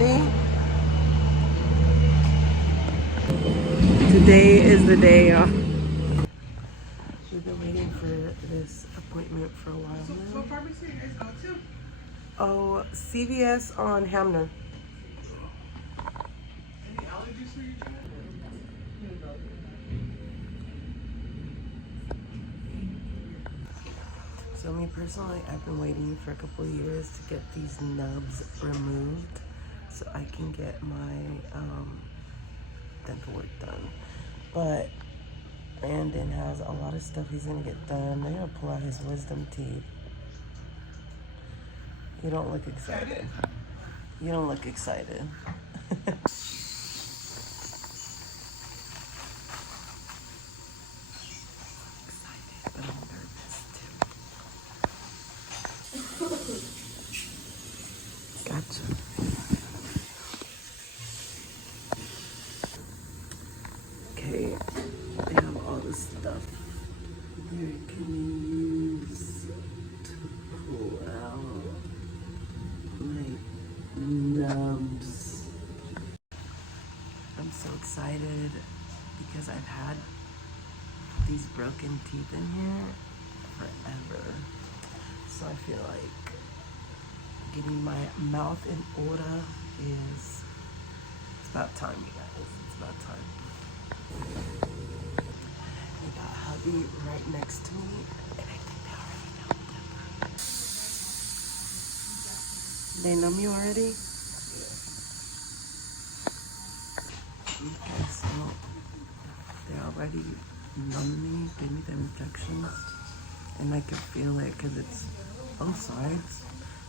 ready? Today is the day, y'all. We've been waiting for this appointment for a while now. What pharmacy you guys go to? Oh, CVS on Hamner. Any allergies for you, Jen? So me personally, I've been waiting for a couple of years to get these nubs removed so I can get my dental work done. But Brandon has a lot of stuff he's gonna get done. They're gonna pull out his wisdom teeth. You don't look excited. You don't look excited. Excited, but I'm nervous too. Gotcha. Okay, they have all this stuff they can use to pull out my nubs. I'm so excited because I've had these broken teeth in here forever. So I feel like getting my mouth in order is, it's about time, you guys. It's about time. I got hubby right next to me, and I think they already know. They numb you already? Okay, so they already numbed me, gave me the injections, and I can feel it because it's both sides.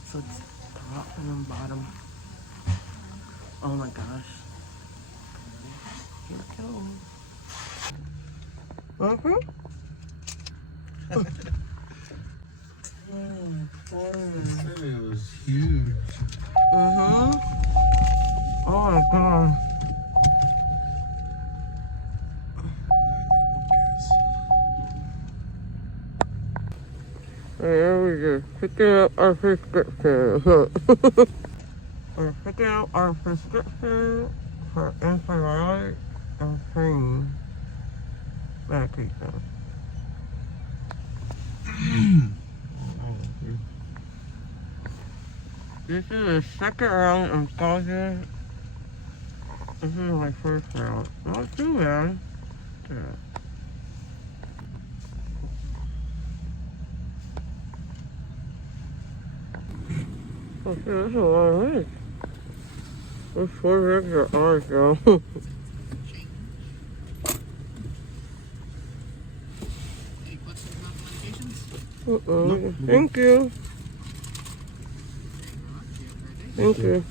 So it's top and bottom. Oh my gosh. Here we go. It was huge. Oh my god. There we go. Picking up our prescription. We're picking up our prescription for antibiotic and pain medication. This is the second round of massages. This is my first round. Not too bad. Yeah. Oh, shit, that's a lot of legs. Those 4 legs are ours, y'all. Any questions about the medications? Nope. Thank you. Thank you.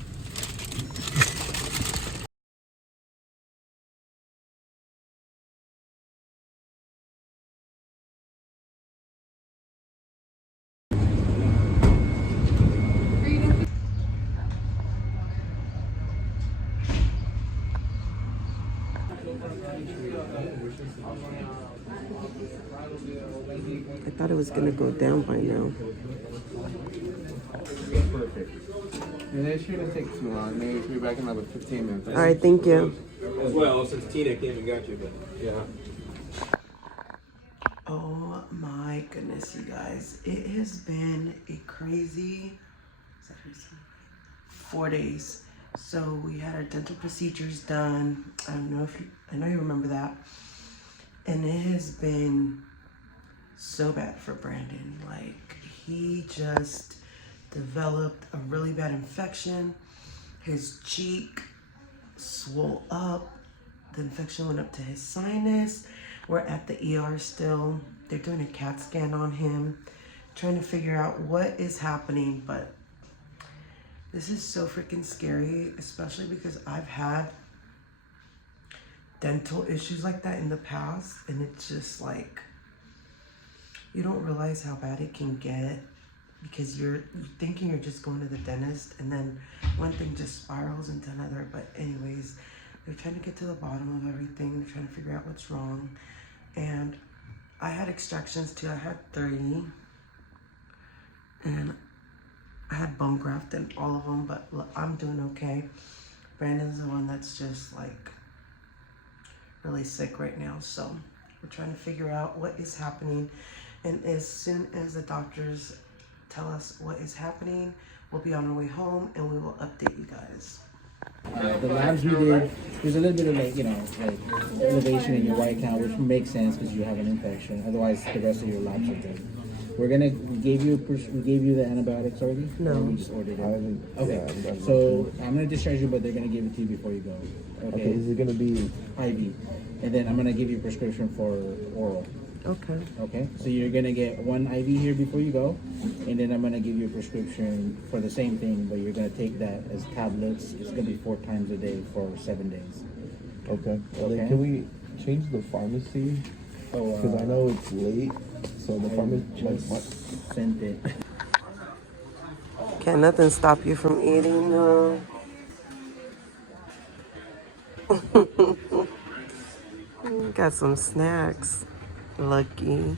I thought it was gonna go down by now. Perfect. And it shouldn't take too long. Maybe we'll be back in about 15 minutes. All right, thank you. As well, since Tina came and got you, but yeah. Oh my goodness, you guys. It has been a crazy 4 days. So we had our dental procedures done. I don't know if you, I know you remember that. And it has been so bad for Brandon. Like, he just developed a really bad infection. His cheek swelled up. The infection went up to his sinus. We're at the ER still. They're doing a CAT scan on him, trying to figure out what is happening. But this is so freaking scary, especially because I've had dental issues like that in the past, and it's just like, you don't realize how bad it can get because you're thinking you're just going to the dentist, and then one thing just spirals into another. But anyways, they're trying to get to the bottom of everything. They're trying to figure out what's wrong. And I had extractions too. I had 3, and I had bone graft in all of them, but look, I'm doing okay. Brandon's the one that's just like really sick right now, so we're trying to figure out what is happening, and as soon as the doctors tell us what is happening, we'll be on our way home and we will update you guys. The labs we did, there's a little bit of like, you know, like elevation in your white count, which makes sense because you have an infection. Otherwise, the rest of your labs are good. We gave you the antibiotics already? No. Or we just ordered it. Okay. So I'm gonna discharge you, but they're gonna give it to you before you go. Okay, is it gonna be IV, and then I'm gonna give you a prescription for oral. Okay. Okay, so you're gonna get one IV here before you go, and then I'm gonna give you a prescription for the same thing, but you're gonna take that as tablets. It's gonna be 4 times a day for 7 days. okay? Well, Okay. then can we change the pharmacy? Oh, Because I know it's late, so the pharmacy. just sent it. Can't nothing stop you from eating. Got some snacks. Lucky.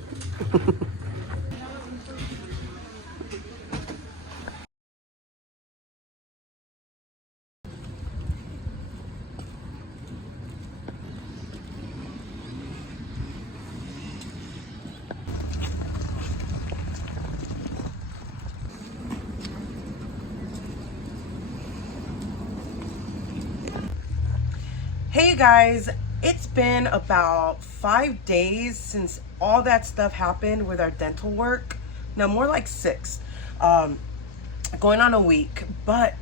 Hey you guys, it's been about 5 days since all that stuff happened with our dental work. No, more like 6. Going on a week, but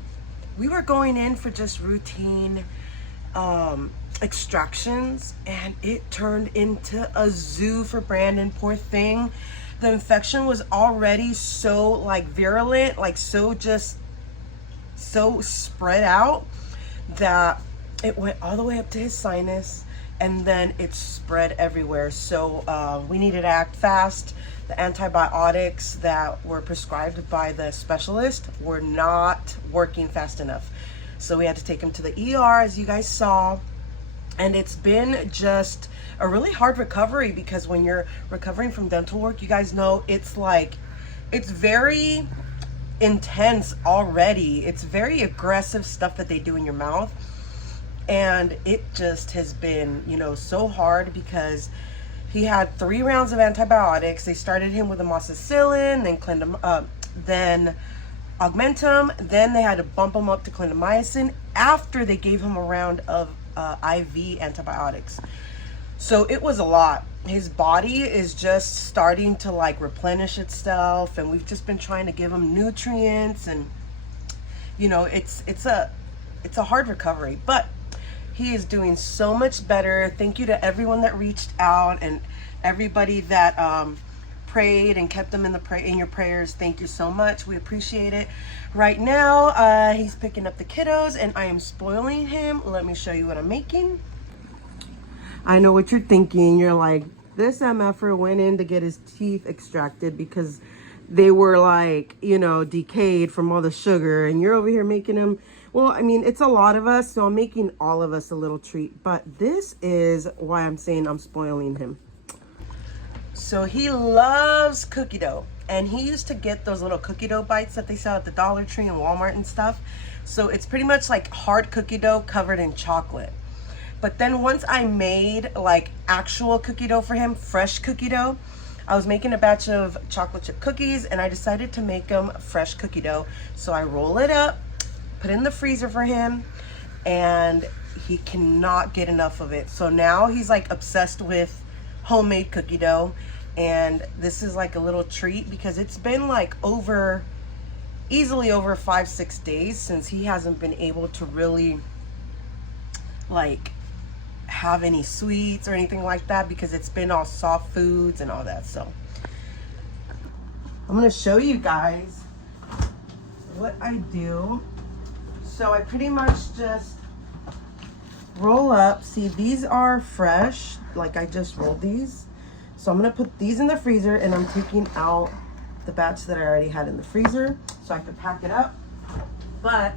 we were going in for just routine extractions, and it turned into a zoo for Brandon. Poor thing. The infection was already so like virulent, like so spread out that it went all the way up to his sinus, and then it spread everywhere. So we needed to act fast. The antibiotics that were prescribed by the specialist were not working fast enough. So we had to take him to the ER, as you guys saw. And it's been just a really hard recovery, because when you're recovering from dental work, you guys know it's very intense already. It's very aggressive stuff that they do in your mouth. And it just has been, so hard, because he had 3 rounds of antibiotics. They started him with amoxicillin, then Augmentum, then they had to bump him up to clindamycin after they gave him a round of IV antibiotics. So it was a lot. His body is just starting to like replenish itself, and we've just been trying to give him nutrients, and it's a hard recovery, but he is doing so much better. Thank you to everyone that reached out and everybody that prayed and kept him in your prayers. Thank you so much. We appreciate it. Right now, he's picking up the kiddos, and I am spoiling him. Let me show you what I'm making. I know what you're thinking. You're like, this MFer went in to get his teeth extracted because they were like, decayed from all the sugar, and you're over here making him. Well, I mean, it's a lot of us, so I'm making all of us a little treat. But this is why I'm saying I'm spoiling him. So he loves cookie dough. And he used to get those little cookie dough bites that they sell at the Dollar Tree and Walmart and stuff. So it's pretty much like hard cookie dough covered in chocolate. But then once I made like actual cookie dough for him, fresh cookie dough, I was making a batch of chocolate chip cookies, and I decided to make them fresh cookie dough. So I roll it up, put it in the freezer for him, and he cannot get enough of it. So now he's like obsessed with homemade cookie dough, and this is like a little treat, because it's been like easily over 5-6 days since he hasn't been able to really like have any sweets or anything like that, because it's been all soft foods and all that. So I'm gonna show you guys what I do. So I pretty much just roll up. See, these are fresh, like I just rolled these. So I'm gonna put these in the freezer, and I'm taking out the batch that I already had in the freezer so I could pack it up. But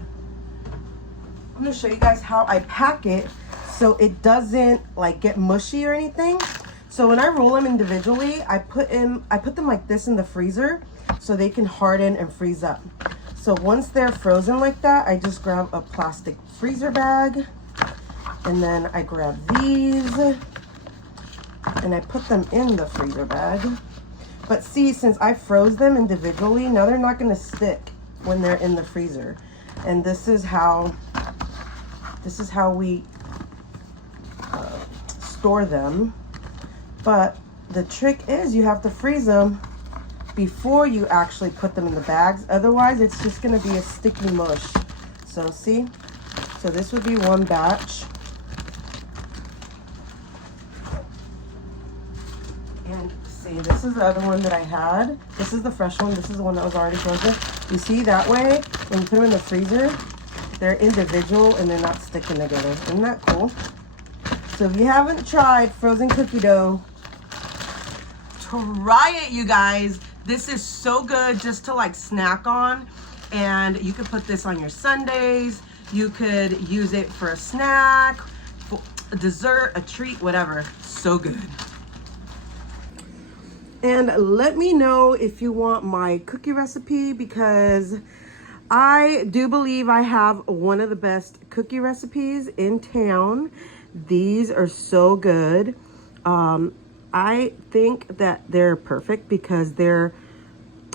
I'm gonna show you guys how I pack it so it doesn't like get mushy or anything. So when I roll them individually, I put them like this in the freezer so they can harden and freeze up. So once they're frozen like that, I just grab a plastic freezer bag, and then I grab these and I put them in the freezer bag. But see, since I froze them individually, now they're not gonna stick when they're in the freezer. And this is how we store them. But the trick is you have to freeze them before you actually put them in the bags. Otherwise, it's just gonna be a sticky mush. So see, so this would be one batch. And see, this is the other one that I had. This is the fresh one. This is the one that was already frozen. You see, that way, when you put them in the freezer, they're individual and they're not sticking together. Isn't that cool? So if you haven't tried frozen cookie dough, try it, you guys. This is so good just to like snack on. And you could put this on your sundaes. You could use it for a snack, for a dessert, a treat, whatever. So good. And let me know if you want my cookie recipe, because I do believe I have one of the best cookie recipes in town. These are so good. I think that they're perfect because they're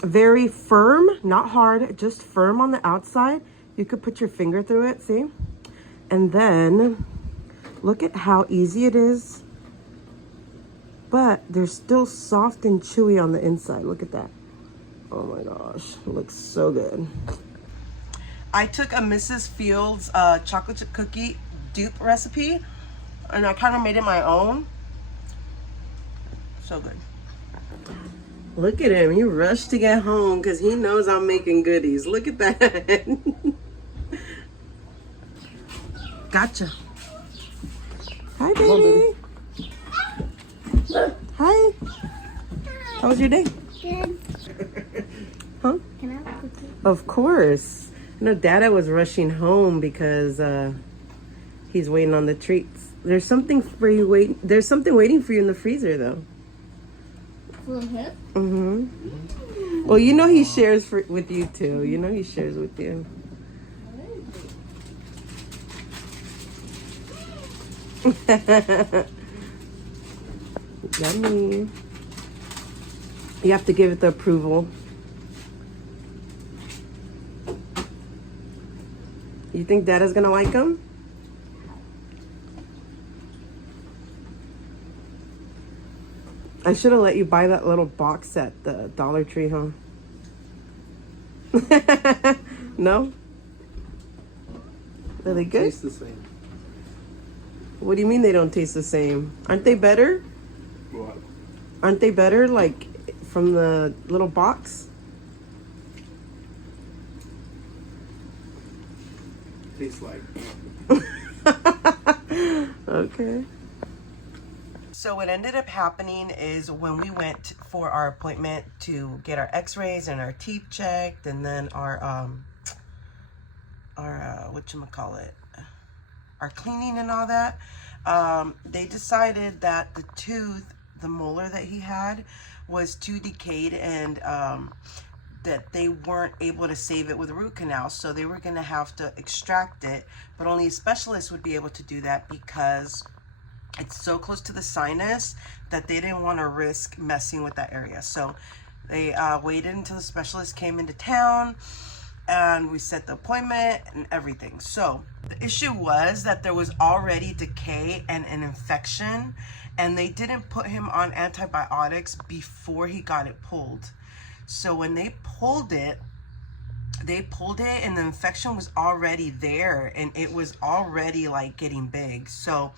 very firm, not hard, just firm on the outside. You could put your finger through it, see? And then look at how easy it is. But they're still soft and chewy on the inside. Look at that. Oh my gosh, it looks so good. I took a Mrs. Fields chocolate chip cookie dupe recipe and I kind of made it my own. So good. Look at him, he rushed to get home because he knows I'm making goodies. Look at that. Gotcha. Hi, baby. Hi. How was your day? Good. Huh? Can I have a cookie? Of course. You know, Dada was rushing home because he's waiting on the treats. There's something for you There's something waiting for you in the freezer, though. For him? Mm-hmm. Well, you know he shares with you too. You know he shares with you. Yummy. You have to give it the approval. You think Dada's gonna like them? I should have let you buy that little box at the Dollar Tree, huh? No? Are they good? Tastes the same. What do you mean they don't taste the same? Aren't they better? What? Aren't they better, like, from the little box? Tastes like. Okay. So what ended up happening is when we went for our appointment to get our x-rays and our teeth checked, and then our whatchamacallit, our cleaning and all that, they decided that the tooth, the molar that he had, was too decayed, and that they weren't able to save it with a root canal, so they were going to have to extract it, but only a specialist would be able to do that because it's so close to the sinus that they didn't want to risk messing with that area. So they waited until the specialist came into town, and we set the appointment and everything. So the issue was that there was already decay and an infection, and they didn't put him on antibiotics before he got it pulled. So when they pulled it and the infection was already there, and it was already like getting big. So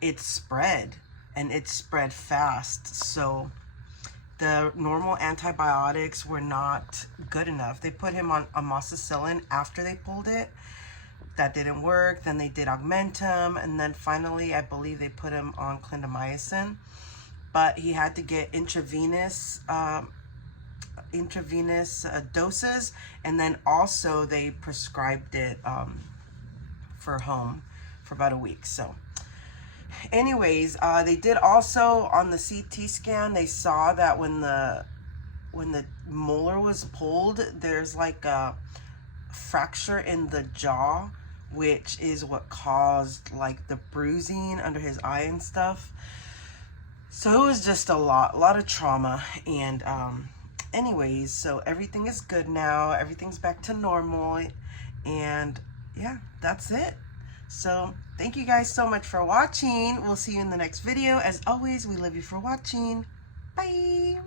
it spread, and it spread fast. So the normal antibiotics were not good enough. They put him on amoxicillin after they pulled it. That didn't work. Then they did Augmentin, and then finally I believe they put him on clindamycin. But he had to get intravenous doses, and then also they prescribed it for home for about a week. So anyways, they did also on the CT scan, they saw that when the molar was pulled, there's like a fracture in the jaw, which is what caused like the bruising under his eye and stuff. So it was just a lot of trauma. And anyways, so everything is good now. Everything's back to normal. And yeah, that's it. So thank you guys so much for watching. We'll see you in the next video. As always, we love you for watching. Bye.